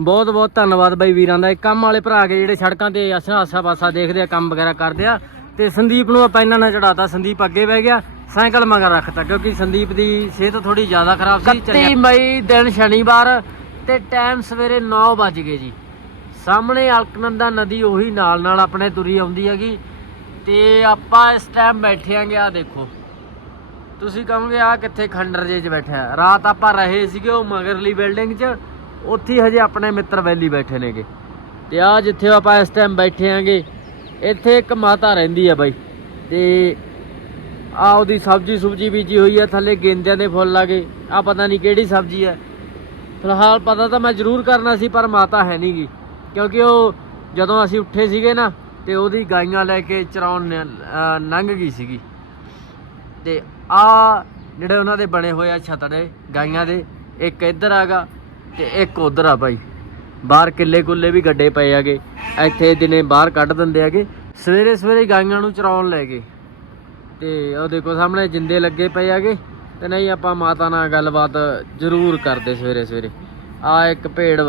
ਬਹੁਤ ਬਹੁਤ ਧੰਨਵਾਦ ਬਾਈ ਵੀਰਾਂ ਦਾ। ਇਹ ਕੰਮ ਵਾਲੇ ਭਰਾ ਕੇ ਜਿਹੜੇ ਸੜਕਾਂ ਤੇ ਅਸਾ ਆਸਾ ਪਾਸਾ ਦੇਖਦੇ ਆ ਕੰਮ ਵਗੈਰਾ ਕਰਦੇ ਆ। ਤੇ ਸੰਦੀਪ ਨੂੰ ਆਪਾਂ ਇਹਨਾਂ ਨਾਲ ਚੜਾਤਾ ਸੰਦੀਪ ਅੱਗੇ ਬਹਿ ਗਿਆ ਸਾਈਕਲ ਮਗਰ ਰੱਖਤਾ ਕਿਉਂਕਿ ਸੰਦੀਪ ਦੀ ਸਿਹਤ ਥੋੜੀ ਜ਼ਿਆਦਾ ਖਰਾਬ ਸੀ 31 ਮਈ ਦਿਨ ਸ਼ਨੀਵਾਰ ਤੇ ਟਾਈਮ ਸਵੇਰੇ 9 ਵਜ ਗਏ ਜੀ। ਸਾਹਮਣੇ ਅਲਕਨੰਦਾ ਨਦੀ ਉਹੀ ਨਾਲ ਨਾਲ ਆਪਣੇ ਤੁਰੀ ਆਉਂਦੀ ਹੈਗੀ। ਤੇ ਆਪਾਂ ਇਸ ਟਾਈਮ ਬੈਠੇ ਆਂਗੇ ਆ ਦੇਖੋ। ਤੁਸੀਂ ਕਹੋਗੇ ਆ ਕਿੱਥੇ ਖੰਡਰ ਜੇ ਚ ਬੈਠਾ ਹੈ। ਰਾਤ ਆਪਾਂ ਰਹੇ ਸੀਗੇ ਉਹ ਮਗਰਲੀ ਬਿਲਡਿੰਗ 'ਚ। ਉੱਥੇ ਹਜੇ ਆਪਣੇ ਮਿੱਤਰ ਵੈਲੀ ਬੈਠੇ ਨੇਗੇ। ਤੇ ਆ ਜਿੱਥੇ ਆਪਾਂ ਇਸ ਟਾਈਮ ਬੈਠੇ ਆਂਗੇ, ਇੱਥੇ ਇੱਕ ਮਾਤਾ ਰਹਿੰਦੀ ਆ ਬਾਈ। ਤੇ ਆ ਉਹਦੀ ਸਬਜ਼ੀ ਸੁਬਜੀ ਬੀਜੀ ਹੋਈ ਆ, ਥੱਲੇ ਗੇਂਦਿਆਂ ਦੇ ਫੁੱਲ ਲਾਗੇ। ਆ ਪਤਾ ਨਹੀਂ ਕਿਹੜੀ ਸਬਜ਼ੀ ਆ। ਫਿਲਹਾਲ ਪਤਾ ਤਾਂ ਮੈਂ ਜ਼ਰੂਰ ਕਰਨਾ ਸੀ, ਪਰ ਮਾਤਾ ਹੈ ਨਹੀਂਗੀ ਕਿਉਂਕਿ ਉਹ ਜਦੋਂ ਅਸੀਂ ਉੱਠੇ ਸੀਗੇ ਨਾ, ਤੇ ਉਹਦੀ ਗਾਈਆਂ ਲੈ ਕੇ ਚਰਾਉਣ ਨ- ਲੰਘ ਗਈ ਸੀਗੀ। ਤੇ ਆ ਜਿਹੜੇ ਉਹਨਾਂ ਦੇ ਬਣੇ ਹੋਏ ਆ ਛਤੜੇ ਗਾਈਆਂ ਦੇ, ਇੱਕ ਇੱਧਰ ਆਗਾ ਤੇ ਇੱਕ ਉਧਰ ਆ ਭਾਈ ਬਾਹਰ ਕਿੱਲੇ ਕੁੱਲੇ ਵੀ ਗੱਡੇ ਪਏ ਆਗੇ ਇੱਥੇ ਦਿਨੇ ਬਾਹਰ ਕੱਢ ਦਿੰਦੇ ਆਗੇ ਸਵੇਰੇ ਸਵੇਰੇ ਹੀ ਗਾਈਆਂ ਨੂੰ ਚਰਾਉਣ ਲੈ ਗਏ। ਤੇ ਉਹ ਦੇਖੋ ਸਾਹਮਣੇ ਜਿੰਦੇ ਲੱਗੇ ਪਏ ਆਗੇ ਤੇ ਨਹੀਂ ਆਪਾਂ ਮਾਤਾ ਨਾਲ ਗੱਲਬਾਤ ਜ਼ਰੂਰ ਕਰਦੇ ਸਵੇਰੇ ਸਵੇਰੇ। ਆ ਇੱਕ ਭੇੜ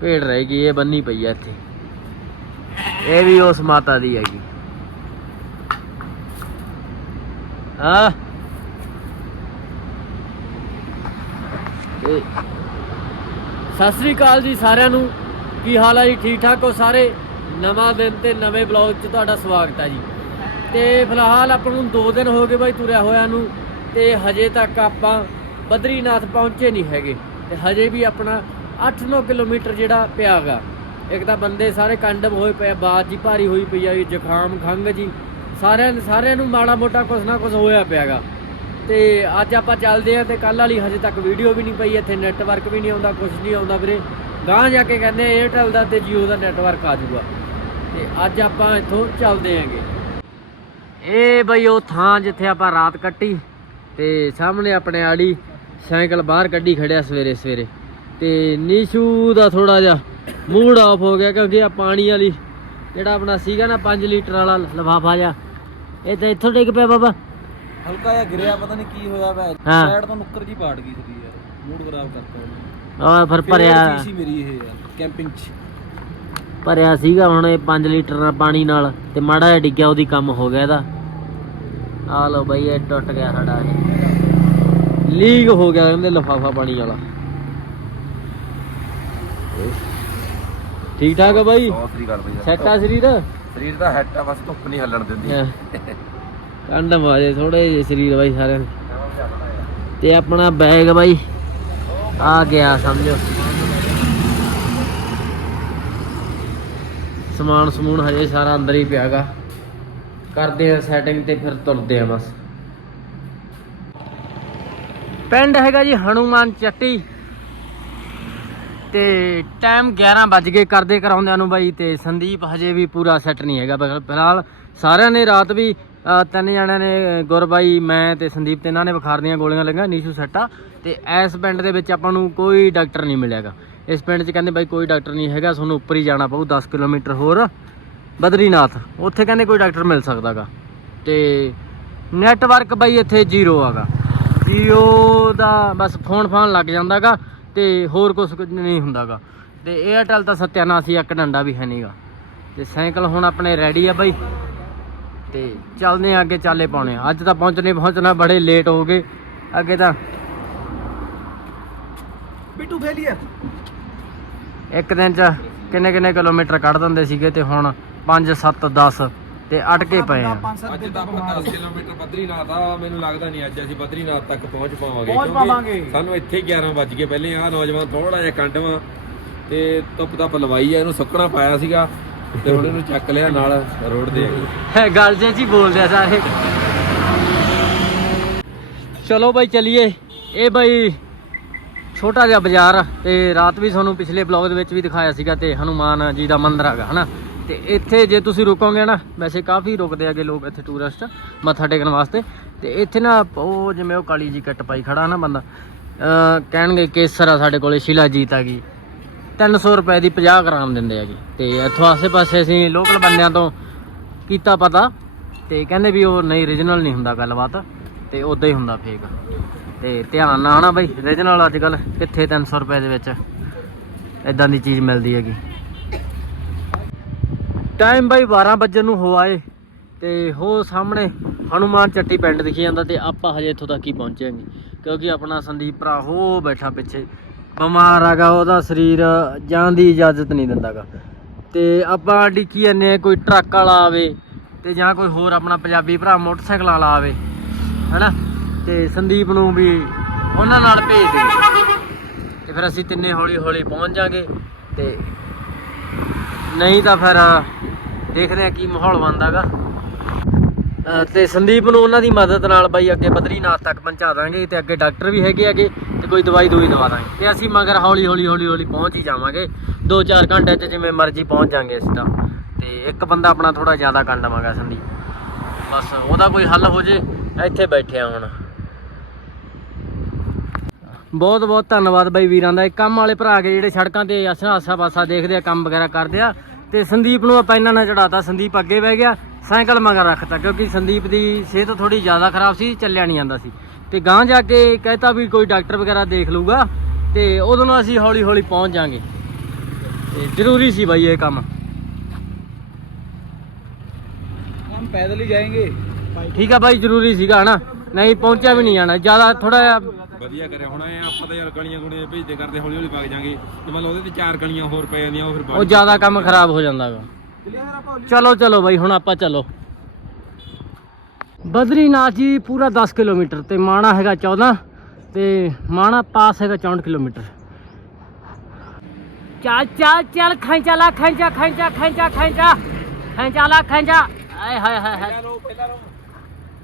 ਭੇਡ ਰਹਿ ਗਈ, ਇਹ ਬੰਨੀ ਪਈ ਆ ਇੱਥੇ। ਇਹ ਵੀ ਉਸ ਮਾਤਾ ਦੀ ਹੈਗੀ। ਆ ਤੇ ਸਤਿ ਸ੍ਰੀ ਅਕਾਲ ਜੀ ਸਾਰਿਆਂ ਨੂੰ। ਕੀ ਹਾਲ ਹੈ ਜੀ? ਠੀਕ ਠਾਕ ਹੋ ਸਾਰੇ? ਨਵਾਂ ਦਿਨ ਤੇ ਨਵੇਂ ਬਲੌਗ 'ਚ ਤੁਹਾਡਾ ਸਵਾਗਤ ਹੈ ਜੀ। ਤੇ ਫਿਲਹਾਲ ਆਪਾਂ ਨੂੰ 2 ਦਿਨ ਹੋ ਗਏ ਬਾਈ ਤੁਰਿਆ ਹੋਇਆ ਨੂੰ ਤੇ ਹਜੇ ਤੱਕ ਆਪਾਂ ਬਦਰੀਨਾਥ ਪਹੁੰਚੇ ਨਹੀਂ ਹੈਗੇ। ਤੇ ਹਜੇ ਵੀ ਆਪਣਾ 8-9 ਕਿਲੋਮੀਟਰ ਜਿਹੜਾ ਪਿਆਗਾ ਇੱਕ ਤਾਂ ਬੰਦੇ ਸਾਰੇ ਕੰਡਮ ਹੋਏ ਪਏ ਆ, ਬਾਤ ਜੀ ਭਾਰੀ ਹੋਈ ਪਈ ਆ ਜੀ ਜ਼ੁਕਾਮ ਖੰਗ ਜੀ। ਸਾਰਿਆਂ ਸਾਰਿਆਂ ਨੂੰ ਮਾੜਾ ਮੋਟਾ ਕੁਛ ਨਾ ਕੁਛ ਹੋਇਆ ਪਿਆਗਾ। ਤੇ ਅੱਜ ਆਪਾਂ ਚੱਲਦੇ ਆ ਤੇ ਕੱਲ ਵਾਲੀ ਹਜੇ ਤੱਕ ਵੀਡੀਓ ਵੀ ਨਹੀਂ ਪਈ, ਇੱਥੇ ਨੈਟਵਰਕ ਵੀ ਨਹੀਂ ਆਉਂਦਾ ਕੁਝ ਨਹੀਂ ਆਉਂਦਾ ਵੀਰੇ। ਗਾਂਹ ਜਾ ਕੇ ਕਹਿੰਦੇ 에ਅਰਟੈਲ ਦਾ ਤੇ Jio ਦਾ ਨੈਟਵਰਕ ਆ ਜਾਊਗਾ। ਤੇ ਅੱਜ ਆਪਾਂ ਇੱਥੋਂ ਚੱਲਦੇ ਆਂਗੇ ਇਹ ਬਈ, ਉਹ ਥਾਂ ਜਿੱਥੇ ਆਪਾਂ ਰਾਤ ਕੱਟੀ ਤੇ ਸਾਹਮਣੇ ਆਪਣੇ ਆੜੀ ਸਾਈਕਲ ਬਾਹਰ ਕੱਢੀ ਖੜਿਆ ਸਵੇਰੇ ਸਵੇਰੇ। ਤੇ ਨੀਸ਼ੂ ਦਾ ਥੋੜਾ ਜਿਹਾ ਮੂਡ ਆਫ ਹੋ ਗਿਆ ਕਿਉਂਕਿ ਆ ਪਾਣੀ ਵਾਲੀ ਜਿਹੜਾ ਆਪਣਾ ਸੀਗਾ ਨਾ 5 ਲੀਟਰ ਵਾਲਾ ਲਫਾਫਾ ਜਿਹਾ, ਇਹ ਤਾਂ ਇੱਥੋਂ ਡਿੱਗ ਪਿਆ ਬਾਬਾ। ਹਲਕਾ ਜਿਹਾ ਗਿਰਿਆ ਪਤਾ ਨਹੀਂ ਕੀ ਹੋਇਆ ਵਾ। ਹਾਂ। ਸਾਈਡ ਤੋਂ ਨੁੱਕਰ ਜੀ ਪਾੜ ਗਈ ਸੀ ਯਾਰ। ਮੂਡ ਖਰਾਬ ਕਰਤਾ ਉਹਨੇ। ਆ ਫਿਰ ਭਰਿਆ। ਸੀ ਮੇਰੀ ਇਹ ਯਾਰ ਕੈਂਪਿੰਗ 'ਚ। ਭਰਿਆ ਸੀਗਾ ਹੁਣ ਇਹ 5 ਲੀਟਰ ਨਾਲ ਪਾਣੀ ਨਾਲ ਤੇ ਮਾੜਾ ਜਿਹਾ ਡਿੱਗਿਆ ਉਹਦੀ ਕੰਮ ਹੋ ਗਿਆ ਇਹਦਾ। ਆ ਲਓ ਬਈ ਇਹ ਟੁੱਟ ਗਿਆ ਸਾਡਾ ਇਹ। ਲੀਕ ਹੋ ਗਿਆ ਕਹਿੰਦੇ ਲਫਾਫਾ ਪਾਣੀ ਵਾਲਾ। ਠੀਕ ਠਾਕ ਆ ਬਾਈ? ਬਹੁਤ ਸ੍ਰੀ ਅਕਾਲ ਬਈ ਸੈੱਟ ਆ ਸਰੀਰ? ਸਰੀਰ ਦਾ ਆ ਬਸ ਧੁੱਪ ਨਹੀਂ ਹੱਲਣ ਦਿੰਦੀ। ਕੰਡ ਮਾਜੇ ਥੋੜੇ ਜਿਹੇ ਸਰੀਰ ਬਾਈ ਸਾਰਿਆਂ ਦੇ। ਤੇ ਆਪਣਾ ਬੈਗ ਬਾਈ, ਆ ਗਿਆ, ਸਮਝੋ। ਸਮਾਨ ਸਮੂਨ ਹਜੇ ਸਾਰਾ ਅੰਦਰ ਹੀ ਪਿਆਗਾ। ਕਰਦੇ ਆ ਸੈਟਿੰਗ ਤੇ ਫਿਰ ਤੁਰਦੇ ਆ ਬਸ। ਪਿੰਡ ਹੈਗਾ ਜੀ ਹਨੂਮਾਨ ਚੱਟੀ। ਤੇ ਟਾਈਮ 11 ਵੱਜ ਗਏ ਕਰਦੇ ਕਰਾਉਂਦਿਆਂ ਨੂੰ ਬਾਈ, ਤੇ ਸੰਦੀਪ ਹਜੇ ਵੀ ਪੂਰਾ ਸੈੱਟ ਨਹੀਂ ਹੈਗਾ। ਫਿਲਹਾਲ ਸਾਰਿਆਂ ਨੇ ਰਾਤ ਵੀ ਤਿੰਨ ਜਣਿਆਂ ਨੇ ਗੁਰਬਾਈ ਮੈਂ ਤੇ ਸੰਦੀਪ ਤੇ ਇਹਨਾਂ ਨੇ ਬੁਖਾਰ ਦੀਆਂ ਗੋਲੀਆਂ ਲਈਆਂ ਨੀਸ਼ੂ ਸੈੱਟ ਆ। ਤੇ ਇਸ ਪਿੰਡ ਦੇ ਵਿੱਚ ਆਪਾਂ ਨੂੰ ਕੋਈ ਡਾਕਟਰ ਨਹੀਂ ਮਿਲਿਆਗਾ। ਇਸ ਪਿੰਡ 'ਚ ਕਹਿੰਦੇ ਬਾਈ ਕੋਈ ਡਾਕਟਰ ਨਹੀਂ ਹੈਗਾ, ਤੁਹਾਨੂੰ ਉੱਪਰ ਹੀ ਜਾਣਾ ਪਊ 10 ਕਿਲੋਮੀਟਰ ਹੋਰ। ਬਦਰੀਨਾਥ, ਉੱਥੇ ਕਹਿੰਦੇ ਕੋਈ ਡਾਕਟਰ ਮਿਲ ਸਕਦਾਗਾ। ਤੇ ਨੈਟਵਰਕ ਬਾਈ ਇੱਥੇ ਜ਼ੀਰੋ ਆਗਾ। ਜੀਓ ਦਾ ਬਸ ਫੋਨ ਫਾਨ ਲੱਗ ਜਾਂਦਾਗਾ ਤੇ ਹੋਰ ਕੁਝ ਕੁਝ ਨਹੀਂ ਹੁੰਦਾਗਾ। ਤੇ 에ਅਰਟੈਲ ਤਾਂ ਸਤਿਆਨਾਸੀ ਇੱਕ ਡੰਡਾ ਵੀ ਹੈ ਨਹੀਂਗਾ ਤੇ ਸਾਈਕਲ ਹੁਣ ਆਪਣੇ ਰੈਡੀ ਆ ਬਾਈ। ਤੇ ਚੱਲਦੇ ਆ ਅੱਗੇ ਚਾਲੇ ਪਾਉਣੇ ਆ ਅੱਜ ਤਾਂ ਪਹੁੰਚਣੇ ਪਹੁੰਚਣਾ ਬੜੇ ਲੇਟ ਹੋ ਗਏ। ਅੱਗੇ ਤਾਂ ਬਿੱਟੂ ਫੇਲੀਅਰ ਇੱਕ ਦਿਨ ਚ ਕਿੰਨੇ ਕਿੰਨੇ ਕਿਲੋਮੀਟਰ ਕੱਢ ਦਿੰਦੇ ਸੀਗੇ ਤੇ ਹੁਣ 5 7 10 ਤੇ ਅਟਕੇ ਪਏ ਆ। 5-7 ਅੱਜ ਤਾਂ ਆਪਾਂ 10 ਕਿਲੋਮੀਟਰ ਬਦਰੀਨਾਥ ਆ ਮੈਨੂੰ ਲੱਗਦਾ ਨਹੀਂ ਅੱਜ ਅਸੀਂ ਬਦਰੀਨਾਥ ਤੱਕ ਪਹੁੰਚ ਪਾਵਾਂਗੇ ਪਹੁੰਚ ਕਿਉਂਕਿ ਪਾਵਾਂਗੇ। ਸਾਨੂੰ ਇੱਥੇ ਹੀ 11 ਵੱਜ ਗਏ ਪਹਿਲੇ ਆ ਨੌਜਵਾਨ ਥੋੜਾ ਜਿਹਾ ਕੰਡਵਾ ਤੇ ਧੁੱਪ ਧੱਪ ਲਵਾਈ ਆ ਇਹਨੂੰ ਸੁੱਕਣਾ ਪਾਇਆ ਸੀਗਾ। ਤੇ ਹੁਣ ਇਹਨੂੰ ਚੱਕ ਲਿਆ ਨਾਲ ਰੋਡ ਦੇ ਗੱਲ ਜੇ ਜੀ ਬੋਲਦੇ ਆ ਸਾਰੇ। ਚਲੋ ਬਾਈ, ਚਲਿਏ। ਇਹ ਬਾਈ ਛੋਟਾ ਜਿਹਾ ਬਾਜ਼ਾਰ ਤੇ ਰਾਤ ਵੀ ਤੁਹਾਨੂੰ ਪਿਛਲੇ ਬਲੌਗ ਦੇ ਵਿੱਚ ਵੀ ਦਿਖਾਇਆ ਸੀਗਾ ਤੇ ਹਨੂਮਾਨ ਜੀ ਦਾ ਮੰਦਿਰ ਹੈਗਾ, ਹਨਾ? ਤੇ ਇੱਥੇ ਜੇ ਤੁਸੀਂ ਰੁਕੋਗੇ ਨਾ, ਵੈਸੇ ਕਾਫੀ ਰੁਕਦੇ ਆਗੇ ਲੋਕ ਇੱਥੇ ਟੂਰਿਸਟ ਮੱਥਾ ਟੇਕਣ ਵਾਸਤੇ। ਤੇ ਇੱਥੇ ਨਾ ਉਹ ਜਿਵੇਂ ਉਹ ਕਾਲੀ ਜੀ ਕੱਟ ਪਾਈ ਖੜਾ ਨਾ ਬੰਦਾ, ਅਹ ਕਹਿਣਗੇ ਕੇਸਰ ਆ ਸਾਡੇ ਕੋਲੇ, ਸ਼ਿਲਾਜੀਤ ਆ ਗਈ 300 ਰੁਪਏ ਦੀ 50 ਗ੍ਰਾਮ ਦਿੰਦੇ ਹੈਗੇ। ਤੇ ਇੱਥੋਂ ਆਸੇ-ਪਾਸੇ ਅਸੀਂ ਲੋਕਲ ਬੰਦਿਆਂ ਤੋਂ ਕੀਤਾ ਪਤਾ, ਤੇ ਕਹਿੰਦੇ ਵੀ ਉਹ ਨਹੀਂ origignal ਨਹੀਂ ਹੁੰਦਾ ਗੱਲਬਾਤ, ਤੇ ਉਦਾਂ ਹੀ ਹੁੰਦਾ ਫੇਕ ਤੇ ਧਿਆਨ ਨਾਲ ਆਣਾ ਬਈ origignal ਅੱਜ ਕੱਲ ਕਿੱਥੇ 300 ਰੁਪਏ ਦੇ ਵਿੱਚ ਇਦਾਂ ਦੀ ਚੀਜ਼ ਮਿਲਦੀ ਹੈਗੀ। ਟਾਈਮ ਬਾਈ 12 ਵਜੇ ਨੂੰ ਹੋ ਆਏ, ਤੇ ਹੋ ਸਾਹਮਣੇ ਹਨੂਮਾਨ ਚੱਟੀ ਪਿੰਡ ਦਿਖੀ ਜਾਂਦਾ, ਤੇ ਆਪਾਂ ਹਜੇ ਇੱਥੋਂ ਤੱਕ ਹੀ ਪਹੁੰਚਾਂਗੇ ਕਿਉਂਕਿ ਆਪਣਾ ਸੰਦੀਪ ਭਰਾ ਹੋ ਬੈਠਾ ਪਿੱਛੇ। ਬਿਮਾਰ ਹੈਗਾ, ਉਹਦਾ ਸਰੀਰ ਜਾਣ ਦੀ ਇਜਾਜ਼ਤ ਨਹੀਂ ਦਿੰਦਾਗਾ। ਤੇ ਆਪਾਂ ਡਿੱਕੀ ਜਾਂਦੇ ਹਾਂ, ਕੋਈ ਟਰੱਕ ਵਾਲਾ ਆਵੇ ਤੇ ਜਾਂ ਕੋਈ ਹੋਰ ਆਪਣਾ ਪੰਜਾਬੀ ਭਰਾ ਮੋਟਰਸਾਈਕਲ ਵਾਲਾ ਆਵੇ, ਹੈਨਾ? ਤੇ ਸੰਦੀਪ ਨੂੰ ਵੀ ਉਹਨਾਂ ਨਾਲ ਭੇਜ ਦੇ ਤੇ ਫਿਰ ਅਸੀਂ ਤਿੰਨੇ ਹੌਲੀ ਹੌਲੀ ਪਹੁੰਚ ਜਾਾਂਗੇ ਤੇ ਨਹੀਂ ਤਾਂ ਫਿਰ ਦੇਖਦੇ ਆ ਕੀ ਮਾਹੌਲ ਬਣਦਾਗਾ। ਤੇ ਸੰਦੀਪ ਨੂੰ ਉਹਨਾਂ ਦੀ ਮਦਦ ਨਾਲ ਬਾਈ ਅੱਗੇ ਬਦਰੀਨਾਥ ਤੱਕ ਪਹੁੰਚਾ ਦਾਂਗੇ ਤੇ ਅੱਗੇ ਡਾਕਟਰ ਵੀ ਹੈਗੇ ਅੱਗੇ ਤੇ ਕੋਈ ਦਵਾਈ ਦੂਈ ਦਵਾ ਦਾਂਗੇ। ਤੇ ਅਸੀਂ ਮਗਰ ਹੌਲੀ ਹੌਲੀ ਹੌਲੀ ਹੌਲੀ ਪਹੁੰਚ ਹੀ ਜਾਵਾਂਗੇ। 2-4 ਘੰਟੇ 'ਚ ਜਿਵੇਂ ਮਰਜ਼ੀ ਪਹੁੰਚ ਜਾਾਂਗੇ ਅਸੀਂ ਤਾਂ। ਤੇ ਇੱਕ ਬੰਦਾ ਆਪਣਾ ਥੋੜਾ ਜ਼ਿਆਦਾ ਕਰ ਲਵਾਂਗਾ ਸੰਦੀਪ। ਬਸ ਉਹਦਾ ਕੋਈ ਹੱਲ ਹੋ ਜੇ ਇੱਥੇ ਬੈਠੇ ਆ ਹੁਣ। ਬਹੁਤ ਬਹੁਤ ਧੰਨਵਾਦ ਬਾਈ ਵੀਰਾਂ ਦਾ। ਇਹ ਕੰਮ ਵਾਲੇ ਭਰਾ ਕੇ ਜਿਹੜੇ ਸੜਕਾਂ ਤੇ ਆਸਾ ਆਸਾ ਪਾਸਾ ਦੇਖਦੇ ਆ, ਕੰਮ ਵਗੈਰਾ ਕਰਦੇ ਆ। ਤੇ ਸੰਦੀਪ ਨੂੰ ਆਪਾਂ ਇਹਨਾਂ ਨਾਲ ਚੜਾਤਾ ਸੰਦੀਪ ਅੱਗੇ ਬਹਿ ਗਿਆ। ਸਾਈਕਲ ਮਗਰ ਰੱਖਤਾ ਕਿਉਂਕਿ ਸੰਦੀਪ ਦੀ ਸਿਹਤ ਥੋੜੀ ਜ਼ਿਆਦਾ ਖਰਾਬ ਸੀ ਚੱਲਿਆ ਨਹੀਂ ਜਾਂਦਾ ਸੀ। ਤੇ ਗਾਂ ਜਾ ਕੇ ਕਹਿਤਾ ਵੀ ਕੋਈ ਡਾਕਟਰ ਵਗੈਰਾ ਦੇਖ ਲੂਗਾ ਤੇ ਉਦੋਂ ਨੂੰ ਅਸੀਂ ਹੌਲੀ ਹੌਲੀ ਪਹੁੰਚ ਜਾਾਂਗੇ। ਤੇ ਜ਼ਰੂਰੀ ਸੀ ਬਾਈ ਇਹ ਕੰਮ। ਹਮ ਪੈਦਲ ਹੀ ਜਾਏਗੇ। ਠੀਕ ਆ ਬਾਈ ਜ਼ਰੂਰੀ ਸੀਗਾ ਹਨਾ? ਨਹੀਂ ਪਹੁੰਚਿਆ ਵੀ ਨਹੀਂ ਜਾਣਾ। ਜ਼ਿਆਦਾ ਥੋੜਾ ਜਿਹਾ ਵਧੀਆ ਕਰਿਆ ਹੁਣ ਇਹ ਆਪਾਂ ਤਾਂ ਯਾਰ ਗਲੀਆਂ ਗੁਣੀਆਂ ਭੇਜਦੇ ਕਰਦੇ ਹੌਲੀ ਹੌਲੀ ਪੱਕ ਜਾਾਂਗੇ। ਤੇ ਮੰਨ ਉਹਦੇ ਤੇ ਚਾਰ ਗਲੀਆਂ ਹੋਰ ਪੈ ਜਾਂਦੀਆਂ ਉਹ ਫਿਰ ਉਹ ਜ਼ਿਆਦਾ ਕੰਮ ਖਰਾਬ ਹੋ ਜਾਂਦਾ ਜਾਂਦਾਗਾ। ਚਲੋ ਚਲੋ ਬਾਈ, ਹੁਣ ਆਪਾਂ ਚਲੋ। ਬਦਰੀਨਾਥ ਜੀ, ਪੂਰਾ 10 ਕਿਲੋਮੀਟਰ ਤੇ ਮਾਣਾ ਹੈਗਾ 14 ਤੇ ਮਾਣਾ ਪਾਸ ਹੈਗਾ 64 ਕਿਲੋਮੀਟਰ। ਚੱਲ ਚੱਲ ਚੱਲ, ਖੈਂਚਾ ਲਾ, ਖੈਂਚਾ ਖੈਂਚਾ ਖੈਂਚਾ ਖੈਂਚਾ ਖੈਂਚਾ ਲਾ, ਖੈਂਚਾ। ਆਏ ਹਾਏ ਹਾਏ ਹਾਏ।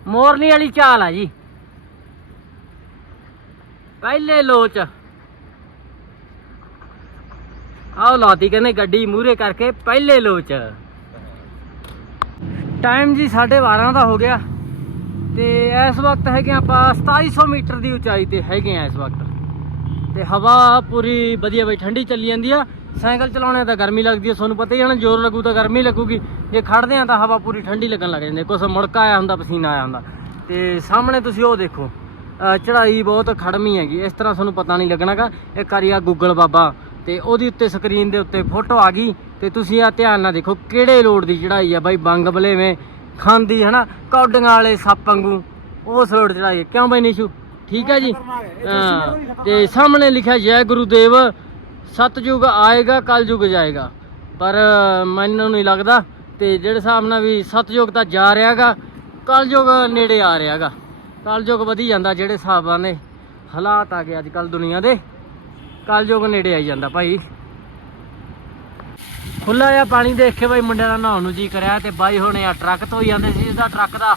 ਮੋਰਨੀ ਵਾਲੀ ਚਾਲ ਆ ਜੀ। ਪਹਿਲੇ ਲੋਚ। ਆਹ ਲਾਤੀ ਕਹਿੰਦੇ ਗੱਡੀ ਮੂਰੇ ਕਰਕੇ ਪਹਿਲੇ ਲੋਚ। ਟਾਈਮ ਜੀ 12:30 ਦਾ ਹੋ ਗਿਆ ਤੇ ਇਸ ਵਕਤ ਹੈਗੇ ਆਪਾਂ 2700 ਮੀਟਰ ਦੀ ਉਚਾਈ ਤੇ ਹੈਗੇ ਆ ਇਸ ਵਕਤ। ਤੇ ਹਵਾ ਪੂਰੀ ਵਧੀਆ ਬਈ ਠੰਡੀ ਚੱਲੀ ਜਾਂਦੀ ਆ। ਸਾਈਕਲ ਚਲਾਉਣੇ ਤਾਂ ਗਰਮੀ ਲੱਗਦੀ ਹੈ ਤੁਹਾਨੂੰ ਪਤਾ ਹੀ ਹੈ ਨਾ, ਜ਼ੋਰ ਲੱਗੂ ਤਾਂ ਗਰਮੀ ਲੱਗੂਗੀ। ਜੇ ਖੜਦੇ ਆ ਤਾਂ ਹਵਾ ਪੂਰੀ ਠੰਡੀ ਲੱਗਣ ਲੱਗ ਜਾਂਦੀ ਕੁਛ ਮੁੜਕਾ ਆਇਆ ਹੁੰਦਾ, ਪਸੀਨਾ ਆਇਆ ਹੁੰਦਾ। ਤੇ ਸਾਹਮਣੇ ਤੁਸੀਂ ਉਹ ਦੇਖੋ ਚੜਾਈ ਬਹੁਤ ਖੜਮੀ ਹੈਗੀ। ਇਸ ਤਰ੍ਹਾਂ ਤੁਹਾਨੂੰ ਪਤਾ ਨਹੀਂ ਲੱਗਣਾਗਾ। ਇੱਕ ਵਾਰੀ ਆ ਗੁੱਗਲ ਬਾਬਾ ਤੇ ਉਹਦੇ ਉੱਤੇ ਸਕਰੀਨ ਦੇ ਉੱਤੇ ਫੋਟੋ ਆ ਗਈ ਤੇ ਤੁਸੀਂ ਆ ਧਿਆਨ ਨਾਲ ਦੇਖੋ ਕਿਹੜੇ ਲੋਡ ਦੀ ਚੜ੍ਹਾਈ ਆ ਬਾਈ ਬੰਗ ਬਲੇਵੇਂ, ਖਾਂਦੀ ਹਨਾ ਕੌਡੀਆਂ ਵਾਲੇ ਸੱਪ ਵਾਂਗੂ, ਉਸ ਰੋਡ ਚੜਾਈ ਕਿਉਂ ਬਾਈ ਨਿਸ਼ੂ? ਠੀਕ ਹੈ ਜੀ। ਤੇ ਸਾਹਮਣੇ ਲਿਖਿਆ ਜੈ ਗੁਰੂਦੇਵ ਸਤਜੁਗ ਆਏਗਾ, ਕਲਯੁਗ ਜਾਏਗਾ। ਪਰ ਮੈਨੂੰ ਨਹੀਂ ਲੱਗਦਾ ਤੇ ਜਿਹੜੇ ਹਿਸਾਬ ਨਾਲ ਵੀ ਸਤਜੁਗ ਤਾਂ ਜਾ ਰਿਹਾਗਾ, ਕਲਯੁਗ ਨੇੜੇ ਆ ਰਿਹਾਗਾ। ਕਲਯੁਗ ਵਧੀ ਜਾਂਦਾ ਜਿਹੜੇ ਹਿਸਾਬਾਂ ਨੇ ਹਾਲਾਤ ਆ ਗਏ ਅੱਜ ਕੱਲ ਦੁਨੀਆ ਦੇ। ਕਲਯੁਗ ਨੇੜੇ ਆਈ ਜਾਂਦਾ ਭਾਈ। ਖੁੱਲਾ ਜਿਹਾ ਪਾਣੀ ਦੇਖ ਕੇ ਬਾਈ ਮੁੰਡਿਆਂ ਦਾ ਨਹਾਉਣ ਨੂੰ ਜੀ ਕਰਿਆ ਤੇ ਬਾਈ ਹੁਣੇ ਆ ਟਰੱਕ ਧੋਈ ਜਾਂਦੇ ਸੀ ਜਿਹਦਾ ਟਰੱਕ ਦਾ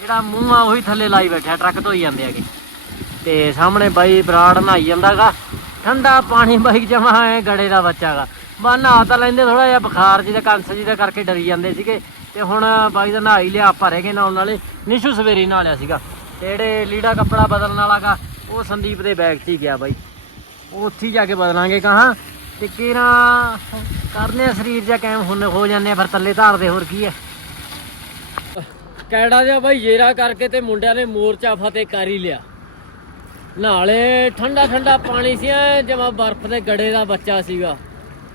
ਜਿਹੜਾ ਮੂੰਹ ਆ ਉਹੀ ਥੱਲੇ ਲਾਈ ਬੈਠਾ ਟਰੱਕ ਧੋਈ ਜਾਂਦੇ ਹੈਗੇ। ਤੇ ਸਾਹਮਣੇ ਬਾਈ ਬਰਾੜ ਨਹਾਈ ਜਾਂਦਾਗਾ। ਠੰਡਾ ਪਾਣੀ ਬਾਈ ਜਮਾ ਹੈ ਗੜੇ ਦਾ ਬੱਚਾਗਾ। ਬਾ ਨਹਾ ਤਾਂ ਲੈਂਦੇ ਥੋੜਾ ਜਿਹਾ ਬੁਖਾਰ ਜੀ ਦਾ ਕੰਸ ਜੀ ਦਾ ਕਰਕੇ ਡਰੀ ਜਾਂਦੇ ਸੀਗੇ। ਤੇ ਹੁਣ ਬਾਈ ਦਾ ਨਹਾਈ ਲਿਆ, ਆਪਾਂ ਰਹਿ ਗਏ ਨਾਲ ਨਾਲੇ। ਨਿਸ਼ੂ ਸਵੇਰੀ ਨਹਾ ਲਿਆ ਸੀਗਾ। ਤੇ ਜਿਹੜੇ ਲੀੜਾ ਕੱਪੜਾ ਬਦਲਣ ਵਾਲਾਗਾ, ਉਹ ਸੰਦੀਪ ਦੇ ਬੈਗ 'ਚ ਹੀ ਗਿਆ ਬਾਈ। ਉੱਥੇ ਜਾ ਕੇ ਬਦਲਾਂਗੇ ਕਹਾਂ ਤੇ ਕਿਹੜਾ ਕਰਨੇ ਆ ਸਰੀਰ ਜਾਂ ਕਾਇਮ ਹੁਣ ਹੋ ਜਾਂਦੇ ਫਿਰ ਥੱਲੇ ਧਾਰਦੇ ਹੋਰ ਕੀ ਹੈ ਕੈੜਾ ਜਿਹਾ ਬਾਈ ਜੇਰਾ ਕਰਕੇ ਤੇ ਮੁੰਡਿਆਂ ਨੇ ਮੋਰਚਾ ਫਤਿਹ ਕਰ ਹੀ ਲਿਆ। ਨਾਲੇ ਠੰਡਾ ਠੰਡਾ ਪਾਣੀ ਸੀ ਜਮਾ ਬਰਫ਼ ਦੇ ਗੜੇ ਦਾ ਬੱਚਾ ਸੀਗਾ।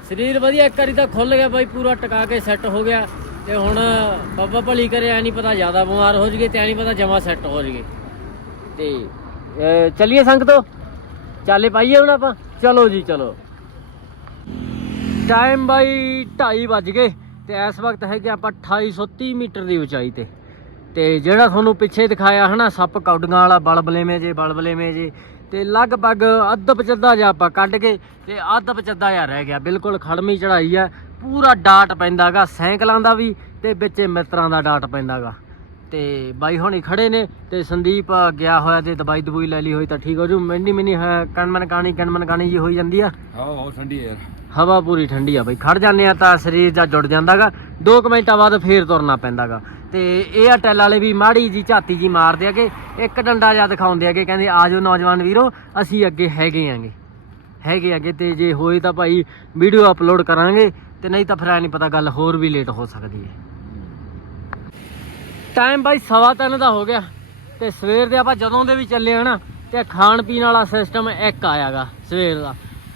ਸਰੀਰ ਵਧੀਆ ਇੱਕ ਵਾਰੀ ਤਾਂ ਖੁੱਲ ਗਿਆ ਬਾਈ ਪੂਰਾ ਟਿਕਾ ਕੇ ਸੈੱਟ ਹੋ ਗਿਆ। ਤੇ ਹੁਣ ਬਾਬਾ ਭਲੀ ਕਰੇ ਐ ਨਹੀਂ ਪਤਾ ਜ਼ਿਆਦਾ ਬਿਮਾਰ ਹੋ ਜਗੇ ਤੇ ਐ ਨਹੀਂ ਪਤਾ ਜਮਾ ਸੈੱਟ ਹੋ ਜਗੇ ਤੇ ਅਹ, ਚੱਲੀਏ ਸੰਗਤੋ? ਚਾਲੇ ਪਾਈਏ ਹੁਣ ਆਪਾਂ? ਚਲੋ ਜੀ, ਚਲੋ। ਟਾਈਮ ਬਾਈ 2:30 ਵੱਜ ਗਏ ਤੇ ਇਸ ਵਕਤ ਹੈਗੇ ਆਪਾਂ 2830 ਮੀਟਰ ਦੀ ਉਚਾਈ ਤੇ। ਤੇ ਜਿਹੜਾ ਤੁਹਾਨੂੰ ਪਿੱਛੇ ਦਿਖਾਇਆ ਹਨਾ, ਸੱਪ ਕੌਡੀਆਂ ਵਾਲਾ ਬਲਬਲੇਵੇਂ ਜੇ ਬਲਬਲੇਵੇਂ ਜੇ, ਤੇ ਲਗਭਗ ਅੱਧ ਪਚੱਦਾ ਜਿਹਾ ਆਪਾਂ ਕੱਢ ਕੇ ਤੇ ਅੱਧ ਪਚੱਦਾ ਜਿਹਾ ਰਹਿ ਗਿਆ। ਬਿਲਕੁਲ ਖੜਮੀ ਚੜਾਈ ਆ, ਪੂਰਾ ਡਾਟ ਪੈਂਦਾਗਾ, ਸਾਈਕਲਾਂ ਦਾ ਵੀ ਤੇ ਵਿੱਚ ਮਿੱਤਰਾਂ ਦਾ ਡਾਟ ਪੈਂਦਾਗਾ। ਤੇ ਬਾਈ ਹੁਣੀ ਖੜੇ ਨੇ ਤੇ ਸੰਦੀਪ ਗਿਆ ਹੋਇਆ ਤੇ ਦਵਾਈ ਦਵਾਈ ਲੈ ਲਈ ਹੋਈ ਤਾਂ ਠੀਕ ਹੋ ਜੂ। ਮਿੰਨੀ ਹੈ ਕਣਮਨ ਕਾਣੀ ਕਣਮਨ ਕਾਣੀ ਜੀ ਹੋਈ ਜਾਂਦੀ ਆ। ਹਾਂ ਬਹੁਤ ਠੰਡੀ ਹੈ ਯਾਰ। ਹਵਾ ਪੂਰੀ ਠੰਡੀ ਆ ਬਈ। ਖੜ ਜਾਂਦੇ ਆ ਤਾਂ ਸਰੀਰ ਦਾ ਜੁੜ ਜਾਂਦਾਗਾ। 2 ਮਿੰਟਾਂ ਬਾਅਦ ਫੇਰ ਤੁਰਨਾ ਪੈਂਦਾਗਾ। ਤੇ ਇਹ ਆ ਟੈਲ ਵਾਲੇ ਵੀ ਮਾੜੀ ਜੀ ਝਾਤੀ ਜੀ ਮਾਰਦੇ ਆਗੇ ਇੱਕ ਡੰਡਾ ਜਿਹਾ ਦਿਖਾਉਂਦੇ ਆਗੇ ਕਹਿੰਦੇ ਆਜੋ ਨੌਜਵਾਨ ਵੀਰੋ ਅਸੀਂ ਅੱਗੇ ਹੈਗੇ ਆਂਗੇ। ਹੈਗੇ ਅੱਗੇ ਤੇ ਜੇ ਹੋਏ ਤਾਂ ਭਾਈ ਵੀਡੀਓ ਅਪਲੋਡ ਕਰਾਂਗੇ। ਤੇ ਨਹੀਂ ਤਾਂ ਫਿਰ ਐ ਨਹੀਂ ਪਤਾ ਗੱਲ ਹੋਰ ਵੀ ਲੇਟ ਹੋ ਸਕਦੀ ਹੈ। ਟਾਈਮ ਬਾਈ ਸਵਾ ਤਿੰਨ ਦਾ ਹੋ ਗਿਆ ਤੇ ਸਵੇਰ ਦੇ ਆਪਾਂ ਜਦੋਂ ਦੇ ਵੀ ਚੱਲੇ ਆ ਨਾ, ਤੇ ਖਾਣ ਪੀਣ ਵਾਲਾ ਸਿਸਟਮ ਇੱਕ ਆਇਆਗਾ ਸਵੇਰ ਦਾ।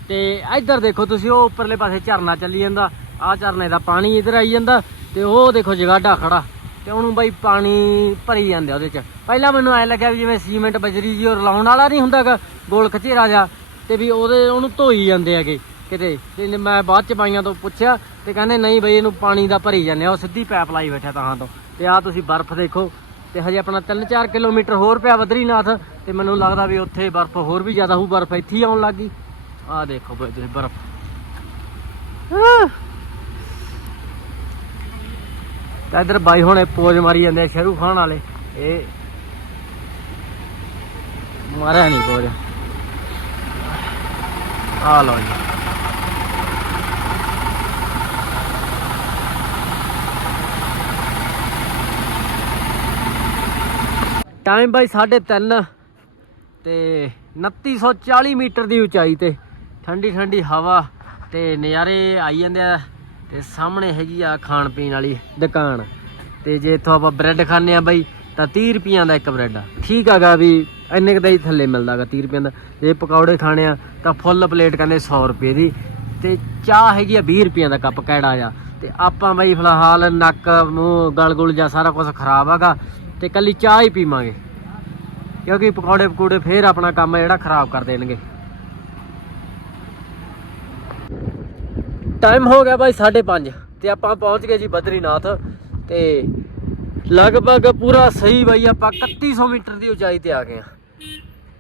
ਤੇ ਇੱਧਰ ਦੇਖੋ ਤੁਸੀਂ, ਉਹ ਉੱਪਰਲੇ ਪਾਸੇ ਝਰਨਾ ਚੱਲੀ ਜਾਂਦਾ, ਆਹ ਝਰਨੇ ਦਾ ਪਾਣੀ ਇੱਧਰ ਆਈ ਜਾਂਦਾ, ਤੇ ਉਹ ਦੇਖੋ ਜਗਾਡਾ ਖੜਾ, ਤੇ ਉਹਨੂੰ ਬਾਈ ਪਾਣੀ ਭਰੀ ਜਾਂਦਾ ਉਹਦੇ ਚ। ਪਹਿਲਾਂ ਮੈਨੂੰ ਐ ਲੱਗਿਆ ਵੀ ਜਿਵੇਂ ਸੀਮੈਂਟ ਬਜਰੀ ਜੀ, ਉਹ ਰਲਾਉਣ ਵਾਲਾ ਨਹੀਂ ਹੁੰਦਾਗਾ ਗੋਲ ਖਚੇਰਾ ਜਾ ਤੇ ਵੀ ਉਹਦੇ, ਉਹਨੂੰ ਧੋਈ ਜਾਂਦੇ ਹੈਗੇ। ਕਿਤੇ। ਤੇ ਮੈਂ ਬਾਅਦ ਚ ਬਾਈਆਂ ਤੋਂ ਪੁੱਛਿਆ ਤੇ ਕਹਿੰਦੇ, ਨਹੀਂ ਬਈ, ਇਹਨੂੰ ਪਾਣੀ ਦਾ ਭਰੀ ਜਾਂਦੇ ਆ, ਉਹ ਸਿੱਧੀ ਪਾਈਪ ਲਾਈ ਬੈਠਾ ਤਾਂ ਤੋਂ। ਤੇ ਆ ਤੁਸੀਂ ਬਰਫ਼ ਦੇਖੋ, ਤੇ ਹਜੇ ਆਪਣਾ 3-4 ਕਿਲੋਮੀਟਰ ਹੋਰ ਪਿਆ ਬਦਰੀਨਾਥ, ਤੇ ਮੈਨੂੰ ਲੱਗਦਾ ਵੀ ਉੱਥੇ ਬਰਫ਼ ਹੋਰ ਵੀ ਜ਼ਿਆਦਾ ਹੋਊ, ਬਰਫ਼ ਇੱਥੇ ਹੀ ਆਉਣ ਲੱਗੀ ਆ ਦੇਖੋ ਬਈ ਤੁਸੀਂ ਬਰਫ਼। ਤਾਂ ਇਧਰ ਬਾਈ ਹੁਣੇ ਪੋਜ ਮਾਰੀ ਜਾਂਦੇ ਆ ਸ਼ਰੂ ਖਾਨ ਵਾਲੇ। ਇਹ ਮਾਰਿਆ ਨਹੀਂ ਪੋਜ। ਆ ਲਓ ਜੀ। ਟਾਈਮ ਬਾਈ 3:30 ਤੇ 2940 ਮੀਟਰ ਦੀ ਉਚਾਈ ਤੇ ਠੰਡੀ ਠੰਡੀ ਹਵਾ ਤੇ ਨਜ਼ਾਰੇ ਆਈ ਜਾਂਦੇ ਆ ਤੇ ਸਾਹਮਣੇ ਹੈਗੀ ਆ ਖਾਣ ਪੀਣ ਵਾਲੀ ਦੁਕਾਨ ਤੇ ਜੇ ਇੱਥੋਂ ਆਪਾਂ ਬ੍ਰੈਡ ਖਾਣੇ ਆ ਬਾਈ ਤਾਂ 30 ਰੁਪਈਆਂ ਦਾ ਇੱਕ ਬ੍ਰੈਡ ਆ। ਠੀਕ ਹੈਗਾ ਵੀ ਇੰਨੇ ਕੁ ਦਾ ਹੀ ਥੱਲੇ ਮਿਲਦਾਗਾ 30 ਰੁਪਈਆਂ ਦਾ। ਜੇ ਪਕੌੜੇ ਖਾਣੇ ਆ ਤਾਂ ਫੁੱਲ ਪਲੇਟ ਕਹਿੰਦੇ 100 ਰੁਪਏ ਦੀ ਤੇ ਚਾਹ ਹੈਗੀ ਆ 20 ਰੁਪਈਆਂ ਦਾ ਕੱਪ ਕਿਹੜਾ ਆ ਤੇ ਆਪਾਂ ਬਾਈ ਫਿਲਹਾਲ ਨੱਕ, ਮੂੰਹ ਗਲ ਗੁਲ ਜਾਂ ਸਾਰਾ ਕੁਝ ਖਰਾਬ ਹੈਗਾ ਤੇ ਕੱਲੀ ਚਾਹ ਹੀ ਪੀਵਾਂਗੇ। ਕਿਉਂਕਿ ਪਕੌੜੇ ਪਕੂੜੇ ਫੇਰ ਆਪਣਾ ਕੰਮ ਜਿਹੜਾ ਖਰਾਬ ਕਰ ਦੇਣਗੇ। ਟਾਈਮ ਹੋ ਗਿਆ ਬਾਈ 5:30 ਤੇ ਆਪਾਂ ਪਹੁੰਚ ਗਏ ਜੀ ਬਦਰੀਨਾਥ ਤੇ ਲਗਭਗ ਪੂਰਾ ਸਹੀ ਬਾਈ ਆਪਾਂ 3100 ਮੀਟਰ ਦੀ ਉਚਾਈ ਤੇ ਆ ਗਏ ਆ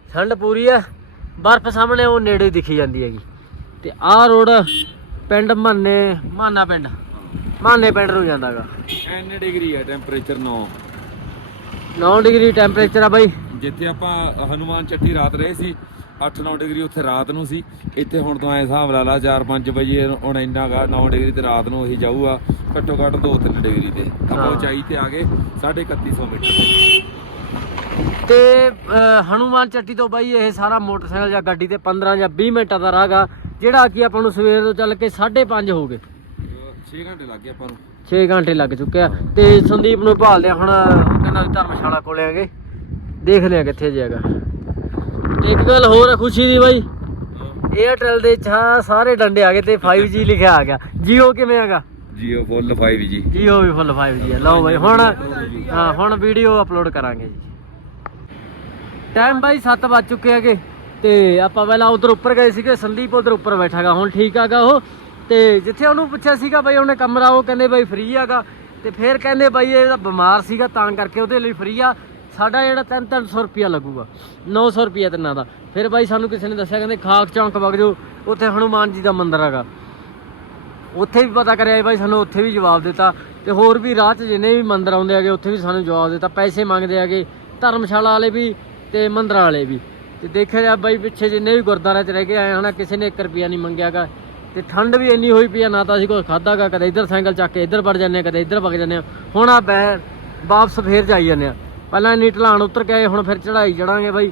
ਠੰਡ ਪੂਰੀ ਹੈ ਬਰਫ਼ ਸਾਹਮਣੇ ਉਹ ਨੇੜੇ ਦਿਖੀ ਜਾਂਦੀ ਹੈਗੀ। ਤੇ ਆਹ ਰੋਡ ਪਿੰਡ ਮੰਨੇ ਮਾਨਾ ਪਿੰਡ। ਮਾਨੇ ਪਿੰਡ ਨੂੰ ਜਾਂਦਾਗਾ। ਐਨ ਡਿਗਰੀ ਹੈ ਟੈਂਪਰੇਚਰ 9 9 ਡਿਗਰੀ ਟੈਂਪਰੇਚਰ ਆ ਬਾਈ। ਜਿੱਥੇ ਆਪਾਂ ਹਨੂਮਾਨ ਚੱਟੀ ਰਾਤ ਰਹੇ ਸੀ 8-9 ਡਿਗਰੀ ਉੱਥੇ ਰਾਤ ਨੂੰ ਸੀ। ਇੱਥੇ ਹੁਣ ਤੋਂ ਐ ਹਿਸਾਬ ਲਾ ਲਾ 4-5 ਵਜੇ ਹੁਣ ਇੰਨਾ ਗਾ 9 ਡਿਗਰੀ ਤੇ ਰਾਤ ਨੂੰ ਉਹੀ ਜਾਊਗਾ ਘੱਟੋ ਘੱਟ 2-3 ਡਿਗਰੀ ਤੇ। ਆਪਾਂ। ਉਚਾਈ ਤੇ ਆ ਗਏ 3150 ਮੀਟਰ ਤੇ। ਤੇ ਹਨੂਮਾਨ ਚੱਟੀ ਤੋਂ ਬਾਈ ਇਹ ਸਾਰਾ ਮੋਟਰਸਾਈਕਲ ਜਾਂ ਗੱਡੀ ਤੇ 15 ਜਾਂ 20 ਮਿੰਟਾਂ ਦਾ ਰਾਹਗਾ ਜਿਹੜਾ ਕਿ ਆਪਾਂ ਨੂੰ ਸਵੇਰ ਤੋਂ ਚੱਲ ਕੇ 5:30 ਹੋ ਗਏ। 6 ਘੰਟੇ ਲੱਗ ਗਏ ਆਪਾਂ ਨੂੰ। 6 ਘੰਟੇ ਲੱਗ ਚੁੱਕੇ ਆ। ਤੇ ਸੰਦੀਪ ਨੂੰ ਭਾਲਦੇ ਆ ਹੁਣ ਕਹਿੰਦਾ ਵੀ ਧਰਮਸ਼ਾਲਾ ਕੋਲੇ ਆਗੇ। ਦੇਖ ਲਿਆ ਕਿੱਥੇ ਜਾਏਗਾ ਤੇ ਇੱਕ ਗੱਲ ਹੋਰ ਆ ਖੁਸ਼ੀ ਦੀ ਬਾਈ। ਏਅਰਟੈਲ ਦੇ ਛਾ ਸਾਰੇ ਡੰਡੇ ਆ ਗਏ ਤੇ 5G ਲਿਖਿਆ ਆ ਗਿਆ। Jio ਕਿਵੇਂ ਹੈਗਾ? ਜੀਓ ਫੁੱਲ 5 ਜੀ Jio ਵੀ ਫੁੱਲ 5G ਹੈ ਲਓ ਬਾਈ ਹੁਣ ਹਾਂ ਹੁਣ ਵੀਡੀਓ ਅਪਲੋਡ ਕਰਾਂਗੇ ਜੀ। ਟਾਈਮ ਬਾਈ 7 ਵੱਜ ਚੁੱਕੇ ਹੈਗੇ। ਤੇ ਆਪਾਂ ਪਹਿਲਾਂ ਉਧਰ ਉੱਪਰ ਗਏ ਸੀਗੇ। ਸੰਦੀਪ ਉਧਰ ਉੱਪਰ ਬੈਠਾਗਾ ਹੁਣ ਠੀਕ ਹੈਗਾ ਉਹ। ਤੇ ਜਿੱਥੇ ਉਹਨੂੰ ਪੁੱਛਿਆ ਸੀਗਾ ਬਈ ਉਹਨੇ ਕਮਰਾ, ਉਹ ਕਹਿੰਦੇ ਬਾਈ ਫ੍ਰੀ ਹੈਗਾ। ਤੇ ਫਿਰ ਕਹਿੰਦੇ ਬਾਈ ਇਹ ਤਾਂ ਬਿਮਾਰ ਸੀਗਾ, ਤਾਂ ਕਰਕੇ ਉਹਦੇ ਲਈ ਫ੍ਰੀ ਆ। ਸਾਡਾ ਜਿਹੜਾ 3-300 ਰੁਪਿਆ ਲੱਗੂਗਾ। 900 ਰੁਪਿਆ ਤਿੰਨਾਂ ਦਾ। ਫਿਰ ਬਾਈ ਸਾਨੂੰ ਕਿਸੇ ਨੇ ਦੱਸਿਆ, ਕਹਿੰਦੇ ਖਾਕ ਚੌਂਕ ਵਗ ਜਾਓ, ਉੱਥੇ ਹਨੂਮਾਨ ਜੀ ਦਾ ਮੰਦਿਰ ਹੈਗਾ। ਉੱਥੇ ਵੀ ਪਤਾ ਕਰਿਆ ਬਾਈ, ਸਾਨੂੰ ਉੱਥੇ ਵੀ ਜਵਾਬ ਦਿੱਤਾ। ਤੇ ਹੋਰ ਵੀ ਰਾਹ 'ਚ ਜਿੰਨੇ ਵੀ ਮੰਦਰ ਆਉਂਦੇ ਹੈਗੇ, ਉੱਥੇ ਵੀ ਸਾਨੂੰ ਜਵਾਬ ਦਿੱਤਾ। ਪੈਸੇ ਮੰਗਦੇ ਹੈਗੇ, ਧਰਮਸ਼ਾਲਾ ਵਾਲੇ ਵੀ ਤੇ ਮੰਦਰਾਂ ਵਾਲੇ ਵੀ। ਤੇ ਦੇਖਿਆ ਜਾ ਬਾਈ, ਪਿੱਛੇ ਜਿੰਨੇ ਵੀ ਗੁਰਦੁਆਰਿਆਂ 'ਚ ਰਹਿ ਕੇ ਆਏ ਹਨਾ, ਕਿਸੇ ਨੇ 1 ਰੁਪਿਆ ਨਹੀਂ ਮੰਗਿਆਗਾ ਤੇ ਠੰਡ ਵੀ ਇੰਨੀ ਹੋਈ ਪਈ ਆ, ਨਾ ਤਾਂ ਅਸੀਂ ਕੁਝ ਖਾਦਾਗਾ ਕਦੇ ਇੱਧਰ ਸਾਈਕਲ ਚੱਕ ਕੇ ਇੱਧਰ ਵੜ ਜਾਂਦੇ ਆ, ਕਦੇ ਇੱਧਰ ਵਗ ਜਾਂਦੇ ਆ। ਹੁਣ ਆ ਬੈ, ਵਾਪਸ ਫੇਰ ਜਾਈ ਜਾਂਦੇ ਆ। ਪਹਿਲਾਂ ਇੰਨੀ ਢਲਾਣ ਉਤਰ ਕੇ ਆਏ, ਹੁਣ ਫਿਰ ਚੜਾਈ ਚੜਾਂਗੇ ਬਾਈ।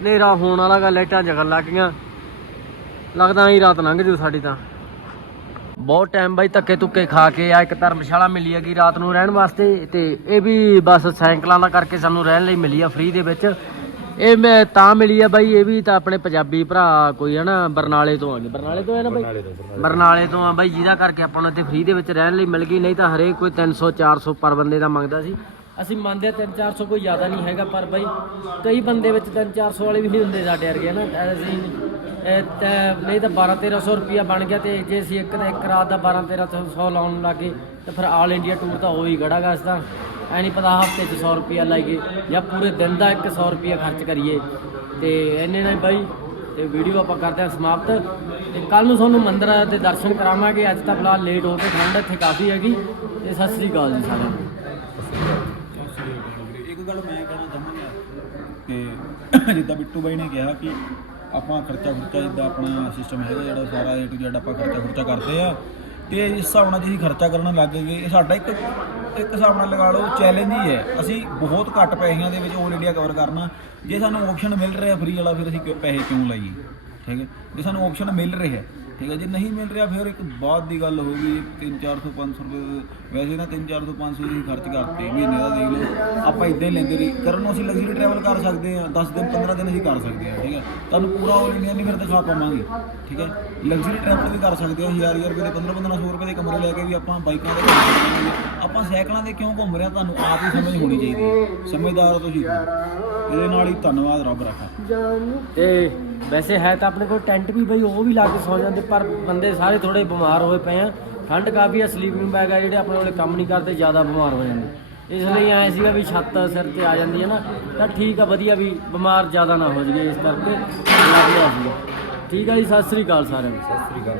ਹਨੇਰਾ ਹੋਣ ਵਾਲਾ ਗਾ, ਲਾਈਟਾਂ ਜਗਣ ਲੱਗ ਗਈਆਂ। ਲੱਗਦਾ ਹੀ ਰਾਤ ਲੰਘ ਜੂ ਸਾਡੀ ਤਾਂ। ਬਹੁਤ ਟਾਈਮ ਬਾਈ ਧੱਕੇ ਧੁੱਕੇ ਖਾ ਕੇ ਆ, ਇੱਕ ਧਰਮਸ਼ਾਲਾ ਮਿਲੀ ਹੈਗੀ ਰਾਤ ਨੂੰ ਰਹਿਣ ਵਾਸਤੇ, ਤੇ ਇਹ ਵੀ ਬਸ ਸਾਈਕਲਾਂ ਦਾ ਕਰਕੇ ਸਾਨੂੰ ਰਹਿਣ ਲਈ ਮਿਲੀ ਆ ਫ੍ਰੀ ਦੇ ਵਿੱਚ। ਇਹ ਮੈਂ ਤਾਂ ਮਿਲੀ ਆ ਬਾਈ ਇਹ ਵੀ ਤਾਂ ਆਪਣੇ ਪੰਜਾਬੀ ਭਰਾ ਕੋਈ ਹੈ ਨਾ ਬਰਨਾਲੇ ਤੋਂ ਆ ਬਰਨਾਲੇ ਤੋਂ ਹੈ ਨਾ ਬਾਈ? ਬਰਨਾਲੇ ਤੋਂ ਆ ਬਾਈ ਜਿਹਦਾ ਕਰਕੇ ਆਪਾਂ ਨੂੰ ਇੱਥੇ ਫ੍ਰੀ ਦੇ ਵਿੱਚ ਰਹਿਣ ਲਈ ਮਿਲ ਗਈ ਨਹੀਂ ਤਾਂ ਹਰੇਕ ਕੋਈ 300 400 ਪਰ ਬੰਦੇ ਦਾ ਮੰਗਦਾ ਸੀ। ਅਸੀਂ ਮੰਨਦੇ ਆ 3 400 ਕੋਈ ਜ਼ਿਆਦਾ ਨਹੀਂ ਹੈਗਾ ਪਰ ਬਾਈ ਕਈ ਬੰਦੇ ਵਿੱਚ 3 400 ਵਾਲੇ ਵੀ ਨਹੀਂ ਹੁੰਦੇ ਸਾਡੇ ਵਰਗੇ ਨਾ ਅਸੀਂ ਨਹੀਂ ਤਾਂ 12 1300 ਰੁਪਿਆ ਬਣ ਗਿਆ ਤੇ ਜੇ ਅਸੀਂ ਇੱਕ ਦਾ ਇੱਕ ਰਾਤ ਦਾ 12 1300 ਲਾਉਣ ਲੱਗੇ ਤਾਂ ਫਿਰ ਆਲ ਇੰਡੀਆ ਟੂਰ ਤਾਂ ਹੋ ਹੀ ਖੜਾਗਾ ਇਸ ਤਾਂ। ਐ ਨਹੀਂ ਪਤਾ ਹਫ਼ਤੇ 'ਚ 100 ਰੁਪਿਆ ਲਾਈਏ ਜਾਂ ਪੂਰੇ ਦਿਨ ਦਾ 100 ਰੁਪਿਆ ਖਰਚ ਕਰੀਏ। ਤੇ ਇੰਨੇ ਨਾਲ ਬਾਈ, ਤੇ ਵੀਡੀਓ ਆਪਾਂ ਕਰਦੇ ਹਾਂ ਸਮਾਪਤ। ਤੇ ਕੱਲ ਨੂੰ ਤੁਹਾਨੂੰ ਮੰਦਿਰ ਦੇ ਦਰਸ਼ਨ ਕਰਾਵਾਂਗੇ। ਅੱਜ ਤਾਂ ਫਿਲਹਾਲ ਲੇਟ ਹੋ ਕੇ ਠੰਡ ਇੱਥੇ ਕਾਫੀ ਹੈਗੀ। ਤੇ ਸਤਿ ਸ੍ਰੀ ਅਕਾਲ ਜੀ ਸਾਰਿਆਂ ਨੂੰ। ਇੱਕ ਗੱਲ ਮੈਂ ਕਹਿਣਾ ਚਾਹੁੰਦਾ ਕਿ ਜਿੱਦਾਂ ਬਿੱਟੂ ਬਾਈ ਨੇ ਕਿਹਾ ਕਿ ਆਪਾਂ ਖਰਚਾ ਖੁਰਚਾ ਜਿੱਦਾਂ ਆਪਣਾ ਸਿਸਟਮ ਹੈਗਾ ਜਿਹੜਾ ਸਾਰਾ ਏ ਟੂ ਜ਼ੈਡ ਆਪਾਂ ਖਰਚਾ ਖੁਰਚਾ ਕਰਦੇ ਆ ਤੇ ਇਸ ਹਿਸਾਬ ਨਾਲ ਜੇ ਅਸੀਂ ਖਰਚਾ ਕਰਨ ਲੱਗ ਗਏ, ਇਹ ਸਾਡਾ ਇੱਕ ਇੱਕ ਹਿਸਾਬ ਨਾਲ ਲਗਾ ਲਓ ਚੈਲੰਜ ਹੀ ਹੈ। ਅਸੀਂ ਬਹੁਤ ਘੱਟ ਪੈਸਿਆਂ ਦੇ ਵਿੱਚ 올 ਇੰਡੀਆ ਕਵਰ ਕਰਨਾ। ਜੇ ਸਾਨੂੰ ਆਪਸ਼ਨ ਮਿਲ ਰਿਹਾ ਫ੍ਰੀ ਵਾਲਾ, ਫਿਰ ਅਸੀਂ ਕਿਉਂ- ਪੈਸੇ ਕਿਉਂ ਲਾਈਏ? ਠੀਕ ਹੈ? ਜੇ ਸਾਨੂੰ ਆਪਸ਼ਨ ਮਿਲ ਰਿਹਾ ਠੀਕ ਹੈ ਜੇ, ਨਹੀਂ ਮਿਲ ਰਿਹਾ ਫਿਰ ਇੱਕ ਬਾਅਦ ਦੀ ਗੱਲ ਹੋ ਹੋਊਗੀ 3 400 500 ਰੁਪਏ ਵੈਸੇ ਨਾ 3 400 500 ਅਸੀਂ ਖਰਚ ਕਰਤੇ ਮਹੀਨੇ ਦਾ ਦੇਖ ਲਓ। ਆਪਾਂ ਇਦਾਂ ਹੀ ਲੈਂਦੇ ਰਹੀ ਕਰਨ ਨੂੰ ਅਸੀਂ ਲਗਜ਼ਰੀ ਟਰੈਵਲ ਕਰ ਸਕਦੇ ਹਾਂ 10 ਦਿਨ 15 ਦਿਨ ਅਸੀਂ ਕਰ ਸਕਦੇ ਹਾਂ, ਠੀਕ ਹੈ। ਤੁਹਾਨੂੰ ਪੂਰਾ ਆਲ ਇੰਡੀਆ ਨਹੀਂ ਫਿਰ ਦਿਖਾ ਪਾਵਾਂਗੇ, ਠੀਕ ਹੈ। ਲਗਜ਼ਰੀ ਟਰੈਵਲ ਵੀ ਕਰ ਸਕਦੇ ਹਾਂ, ਹਜ਼ਾਰ ਹਜ਼ਾਰ ਰੁਪਏ ਦੇ 15 1500 ਰੁਪਏ ਦੇ ਕਮਰੇ ਲੈ ਕੇ ਵੀ ਆਪਾਂ ਬਾਈਕਾਂ ਤੇ ਘੁੰਮ ਸਕਦੇ ਹਾਂ। ਆਪਾਂ ਸਾਈਕਲਾਂ ਤੇ ਕਿਉਂ ਘੁੰਮ ਰਹੇ ਹਾਂ? ਤੁਹਾਨੂੰ ਆਪ ਹੀ ਸਮਝ ਹੋਣੀ ਚਾਹੀਦੀ ਹੈ। ਸਮਝਦਾਰ ਤੁਸੀਂ। ਇਹਦੇ ਨਾਲ ਹੀ ਧੰਨਵਾਦ ਰੱਬ ਰੱਖਾ। ਤੇ ਵੈਸੇ ਹੈ ਤਾਂ ਆਪਣੇ ਕੋਲ ਟੈਂਟ ਵੀ ਬਈ ਉਹ ਵੀ ਲਾ ਕੇ ਸੌ ਜਾਂਦੇ ਪਰ ਬੰਦੇ ਸਾਰੇ ਥੋੜੇ ਬਿਮਾਰ ਹੋਏ ਪਏ ਆ। ਠੰਡ ਕਾਫੀ ਆ ਸਲੀਪਿੰਗ ਬੈਗ ਆ ਜਿਹੜੇ ਆਪਣੇ ਕੋਲੇ ਕੰਮ ਨਹੀਂ ਕਰਦੇ ਜ਼ਿਆਦਾ ਬਿਮਾਰ ਹੋ ਜਾਂਦੇ। ਇਸ ਲਈ ਐ ਸੀਗਾ ਵੀ ਛੱਤ ਸਿਰ ਤੇ ਆ ਜਾਂਦੀ ਹੈ ਨਾ ਤਾਂ ਠੀਕ ਆ ਵਧੀਆ ਵੀ ਬਿਮਾਰ ਜ਼ਿਆਦਾ ਨਾ ਹੋ ਜਾਈਏ ਇਸ ਕਰਕੇ ਲੱਗ ਰਿਹਾ ਸੀਗਾ। ਠੀਕ ਆ ਜੀ ਸਤਿ ਸ੍ਰੀ ਅਕਾਲ ਸਾਰਿਆਂ ਨੂੰ। ਸਤਿ ਸ੍ਰੀ ਅਕਾਲ।